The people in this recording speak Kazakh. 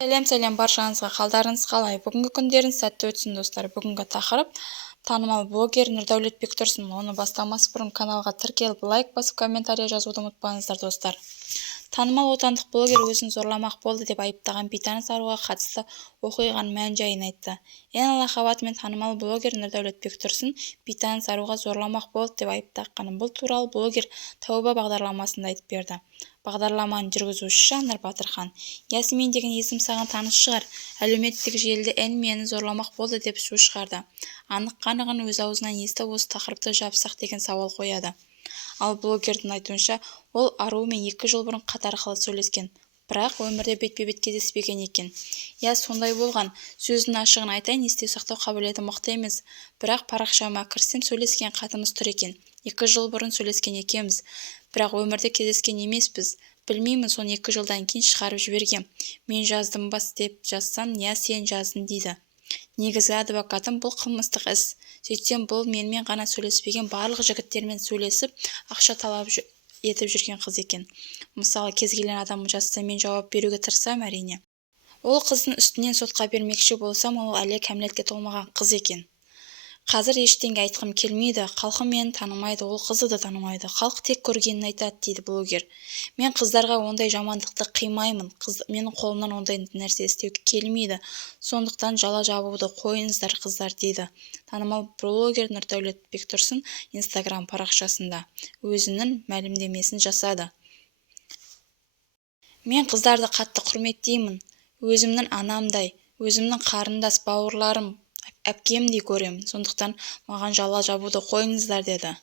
Сәлем баршаңызға, қалдарыңыз қалай? Бүгінгі күндеріңіз сәтті өтсін, достар. Бүгінгі тақырып танымал блогер Нұрдәулет Бектұрсын. Оны бастамас бұрын каналға тіркеліп, лайк басып, комментария жазуды ұмытпаңыздар, достар. Танымал отандық блогер өзін зорламақ болды деп айыптаған бейтаныс аруға қатысты оқиғаның мән-жайын айтты. Ең лақабатымен танымал блогер Нұрдәулет Бектұрсын бейтаныс аруға зорламақ болды деп айыптағанын. Бұл туралы блогер Тәуба бағдарламасында айтып берді. Бағдарламаның жүргізушісі Жанар Батырхан. Ясмин деген есім саған таныс шығар. Әлеуметтік желіде мені зорламақ болды деп шу шығарды. Анық-қанығын өз аузынан естіп, осы тақырыпты жапсақ деген сауал қояды. Ал блогердің айтуынша, ол аруымен 2 жыл бұрын хат арқылы сөйлескен, бірақ өмірде бетпе-бет кездеспеген екен. Сондай болған. Сөздің ашығын айтайын, есте сақтау қабілеті мықты емес, бірақ парақшама кірсем сөйлескен хатымыз тұр екен. 2 жыл бұрын сөйлескен екенбіз, бірақ өмірде кездескен емеспіз. Білмеймін, соны 2 жылдан кейін шығарып жібергем. Мен жаздым бас деп жазсам, сен жаздың дейді. Негізгі адвокатым бұл қылмыстық іс. Сөйтсем, бұл менімен ғана сөйлеспеген барлық жігіттермен сөйлесіп, ақша талап етіп жүрген қыз екен. Мысалы, кез келген адам жазса, мен жауап беруге тырысам, әрине. Ол қыздың үстінен сотқа бермекші болсам, ол әлі кәмелетке толмаған қыз екен. Қазір ештеңе айтқым келмейді. Халқы мені танымайды, ол қызды да танымайды. Халық тек көргенін айтады, дейді блогер. Мен қыздарға ондай жамандықты қимаймын. Менің қолымнан ондай нәрсе істеуге келмейді. Сондықтан жала жабуды қойыңыздар, қыздар, дейді танымал блогер Нұрдәулет Бектұрсын Instagram парақшасында өзінің мәлімдемесін жасады. Мен қыздарды қатты құрметтеймін. Өзімнің анамдай, өзімнің қарындас бауырларым, әпкемдей көремін. Сондықтан маған жала жабуды қойыңыздар, деді.